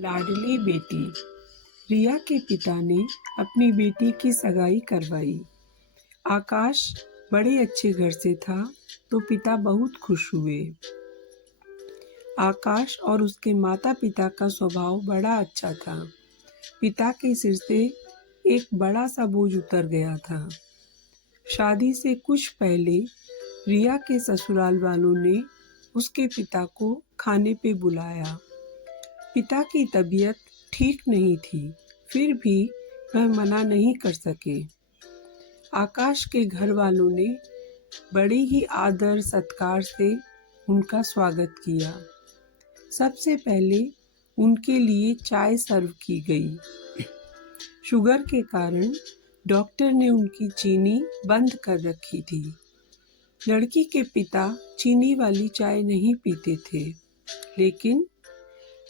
लाडली बेटी। रिया के पिता ने अपनी बेटी की सगाई करवाई। आकाश बड़े अच्छे घर से था तो पिता बहुत खुश हुए। आकाश और उसके माता पिता का स्वभाव बड़ा अच्छा था। पिता के सिर से एक बड़ा सा बोझ उतर गया था। शादी से कुछ पहले रिया के ससुराल वालों ने उसके पिता को खाने पे बुलाया। पिता की तबीयत ठीक नहीं थी, फिर भी वह मना नहीं कर सके। आकाश के घर वालों ने बड़े ही आदर सत्कार से उनका स्वागत किया। सबसे पहले उनके लिए चाय सर्व की गई। शुगर के कारण डॉक्टर ने उनकी चीनी बंद कर रखी थी। लड़की के पिता चीनी वाली चाय नहीं पीते थे, लेकिन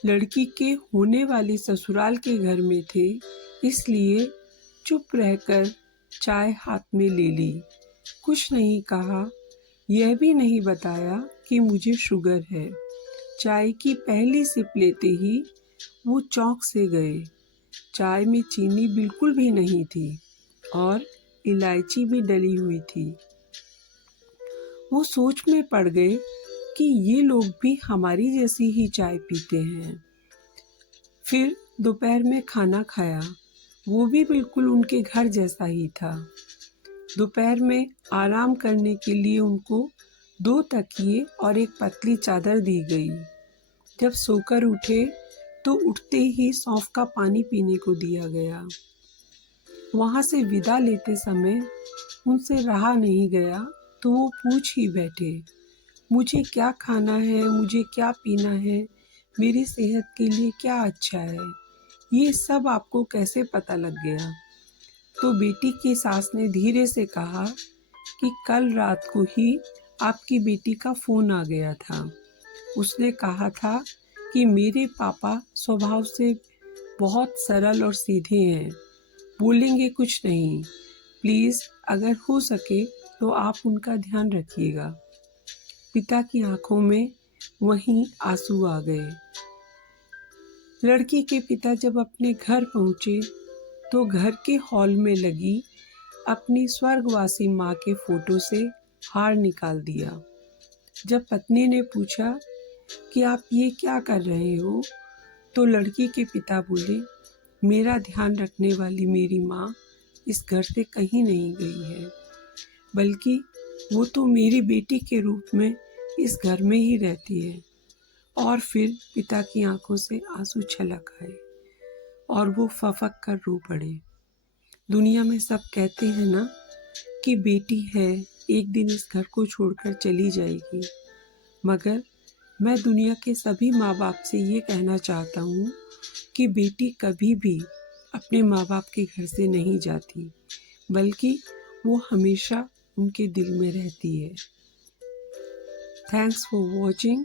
लड़की के होने वाले ससुराल के घर में थे, इसलिए चुप रहकर चाय हाथ में ले ली। कुछ नहीं कहा, यह भी नहीं बताया कि मुझे शुगर है। चाय की पहली सिप लेते ही वो चौंक से गए। चाय में चीनी बिल्कुल भी नहीं थी और इलायची भी डली हुई थी। वो सोच में पड़ गए कि ये लोग भी हमारी जैसी ही चाय पीते हैं। फिर दोपहर में खाना खाया, वो भी बिल्कुल उनके घर जैसा ही था। दोपहर में आराम करने के लिए उनको 2 तकिए और एक पतली चादर दी गई। जब सोकर उठे तो उठते ही सौंफ का पानी पीने को दिया गया। वहाँ से विदा लेते समय उनसे रहा नहीं गया तो वो पूछ ही बैठे, मुझे क्या खाना है, मुझे क्या पीना है, मेरी सेहत के लिए क्या अच्छा है, ये सब आपको कैसे पता लग गया? तो बेटी की सास ने धीरे से कहा कि कल रात को ही आपकी बेटी का फ़ोन आ गया था। उसने कहा था कि मेरे पापा स्वभाव से बहुत सरल और सीधे हैं, बोलेंगे कुछ नहीं। प्लीज़ अगर हो सके तो आप उनका ध्यान रखिएगा। पिता की आंखों में वहीं आंसू आ गए। लड़की के पिता जब अपने घर पहुंचे तो घर के हॉल में लगी अपनी स्वर्गवासी माँ के फोटो से हार निकाल दिया। जब पत्नी ने पूछा कि आप ये क्या कर रहे हो, तो लड़की के पिता बोले, मेरा ध्यान रखने वाली मेरी माँ इस घर से कहीं नहीं गई है, बल्कि वो तो मेरी बेटी के रूप में इस घर में ही रहती है। और फिर पिता की आंखों से आंसू छलक आए और वो फफक कर रो पड़े। दुनिया में सब कहते हैं ना कि बेटी है एक दिन इस घर को छोड़कर चली जाएगी, मगर मैं दुनिया के सभी माँ बाप से ये कहना चाहता हूँ कि बेटी कभी भी अपने माँ बाप के घर से नहीं जाती, बल्कि वो हमेशा उनके दिल में रहती है। Thanks for watching.